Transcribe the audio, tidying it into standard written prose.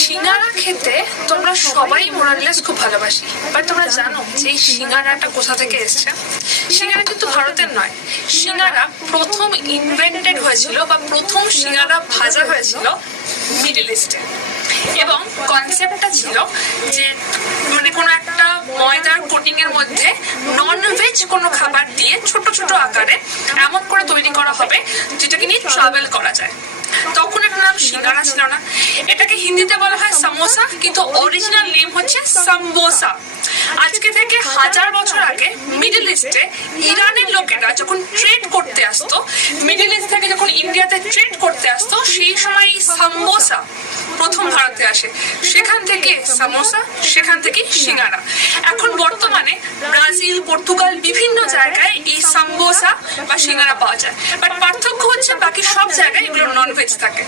সিঙ্গারা খেতে তোমরা সবাই মোরালেস খুব ভালোবাসি, বাট তোমরা জানো যে এই সিঙ্গারাটা কোথা থেকে এসছে? সিঙ্গারা কিন্তু ভারতের নয়। সিঙ্গারা প্রথম ইনভেন্টেড হয়েছিল বা প্রথম সিঙ্গারা ভাজা হয়েছিল মিডল ইস্টে। এবং কনসেপ্টটা ছিল যে মানে কোনো একটা ময়দার কোটিং এর মধ্যে নন ভেজ কোনো খাবার দিয়ে ছোট ছোট আকারে এমন করে তৈরি করা হবে যেটাকে নিয়ে ট্রাভেল করা যায়। তখন এর নাম সিঙ্গারা ছিল না, এটাকে হিন্দিতে বলা হয় সামোসা, কিন্তু অরিজিনাল নেম হচ্ছে সাম্বোসা। আজকে থেকে 1000 বছর আগে মিডল ইস্টে ইরানের লোকেরা যখন ট্রেড করতে আসতো, মিডল ইস্ট থেকে যখন ইন্ডিয়াতে ট্রেড করতে আসতো, সেই সময় এই সাম্বোসা প্রথম ভারতে আসে। সেখান থেকে সামোসা, সেখান থেকে সিঙ্গারা। এখন বর্তমানে ব্রাজিল, পর্তুগাল বিভিন্ন জায়গায় এই সাম্বোসা বা সিঙ্গারা পাওয়া যায়, বাট পার্থক্য হচ্ছে বাকি সব জায়গায় এগুলো নন ভেজ থাকে।